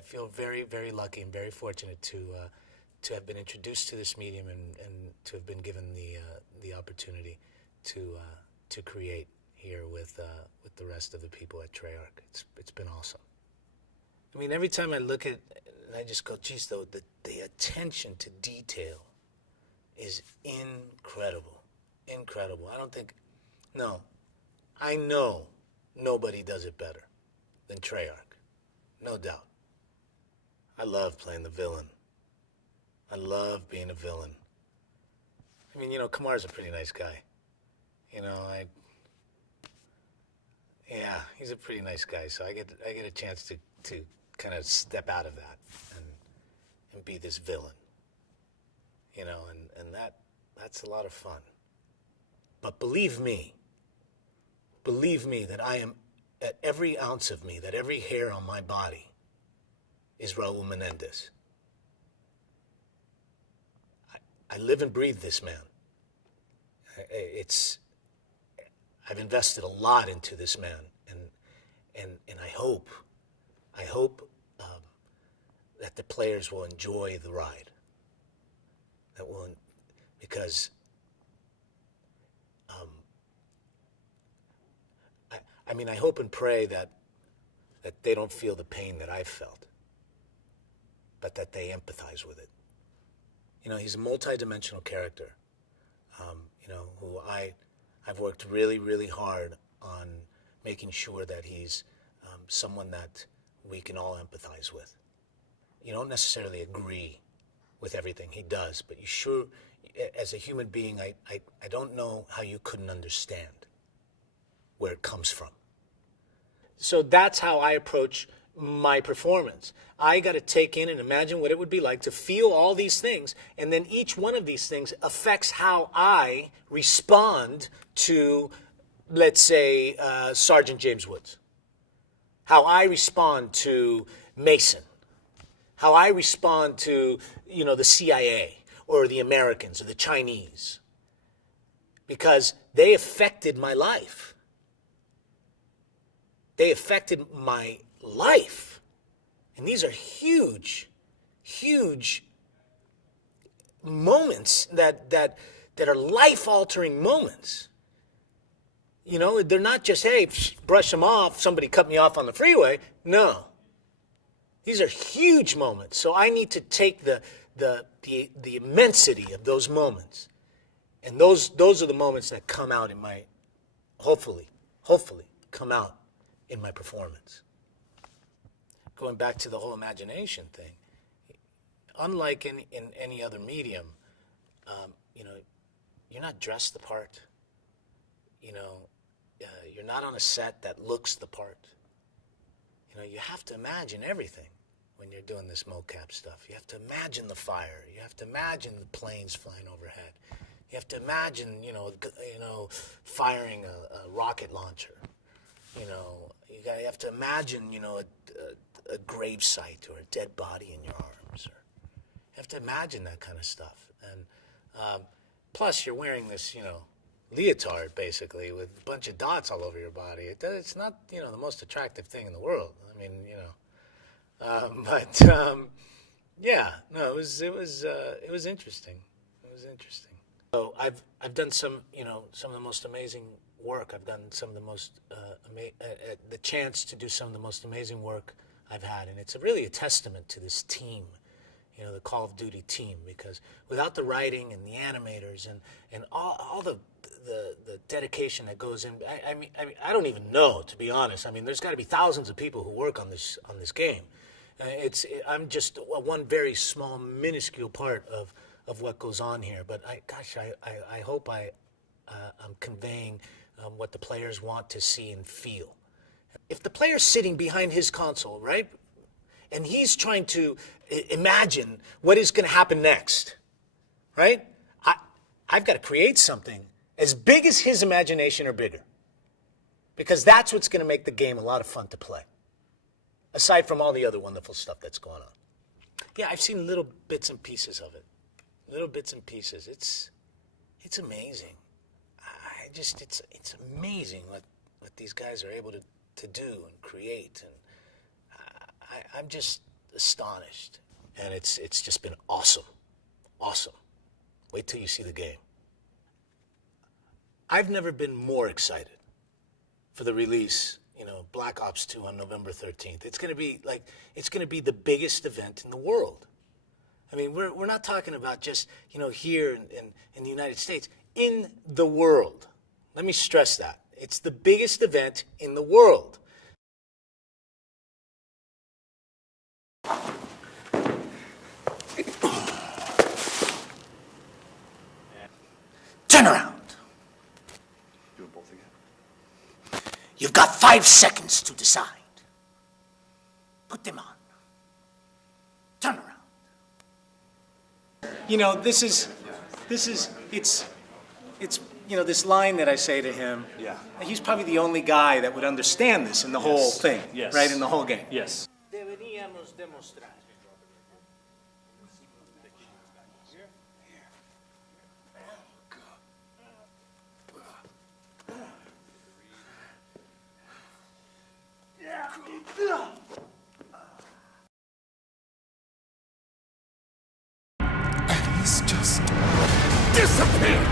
I feel very, very lucky and very fortunate to have been introduced to this medium and to have been given the opportunity to create here with the rest of the people at Treyarch. It's been awesome. I mean, every time I look at it, I just go, geez, though, the attention to detail is incredible. Incredible. I know nobody does it better than Treyarch. No doubt. I love playing the villain. I love being a villain. I mean, Kamar's a pretty nice guy. Yeah, he's a pretty nice guy, so I get a chance to kind of step out of that and be this villain. And that's a lot of fun. But believe me that I am, that every ounce of me, that every hair on my body is Raul Menendez. I live and breathe this man. I've invested a lot into this man, and I hope that the players will enjoy the ride. Because I hope and pray that they don't feel the pain that I've felt, but that they empathize with it. He's a multi-dimensional character, who I've worked really, really hard on making sure that he's someone that we can all empathize with. You don't necessarily agree with everything he does, but you sure, as a human being, I don't know how you couldn't understand where it comes from. So that's how I approach my performance. I got to take in and imagine what it would be like to feel all these things, and then each one of these things affects how I respond to, let's say, Sergeant James Woods. How I respond to Mason. How I respond to, the CIA or the Americans or the Chinese. Because they affected my life. They affected my life. And these are huge, huge moments that are life-altering moments. They're not just, hey, brush them off, somebody cut me off on the freeway. No. These are huge moments. So I need to take the immensity of those moments. And those are the moments that come out in my, hopefully, come out in my performance. Going back to the whole imagination thing, unlike in any other medium, you're not dressed the part. You're not on a set that looks the part. You have to imagine everything when you're doing this mocap stuff. You have to imagine the fire. You have to imagine the planes flying overhead. You have to imagine, firing a rocket launcher. You have to imagine, a grave site or a dead body in your arms. Or you have to imagine that kind of stuff. And plus, you're wearing this, leotard, basically, with a bunch of dots all over your body. It's not, the most attractive thing in the world. I mean, yeah, no, it was interesting. It was interesting. So I've done some of the most amazing work. I've done some of the most the chance to do some of the most amazing work I've had, and it's really a testament to this team, the Call of Duty team, because without the writing and the animators and all the dedication that goes in, I mean, I don't even know, to be honest. I mean, there's got to be thousands of people who work on this game. I'm just one very small, minuscule part of what goes on here. But I hope I'm conveying what the players want to see and feel. If the player's sitting behind his console, right, and he's trying to imagine what is going to happen next, right, I've got to create something as big as his imagination or bigger, because that's what's going to make the game a lot of fun to play, aside from all the other wonderful stuff that's going on. Yeah, I've seen little bits and pieces of it. Little bits and pieces. It's amazing. It's amazing what these guys are able to do and create. And I'm just astonished. And it's just been awesome. Awesome. Wait till you see the game. I've never been more excited for the release, Black Ops 2 on November 13th. It's going to be the biggest event in the world. I mean, we're not talking about just, here in the United States. In the world. Let me stress that. It's the biggest event in the world. Turn around. Do it both again. You've got 5 seconds to decide. Put them on. Turn around. It's this line that I say to him. Yeah. He's probably the only guy that would understand this in the whole thing. Yes. Right, in the whole game. Yes. Deberíamos demostrar. He's just disappeared.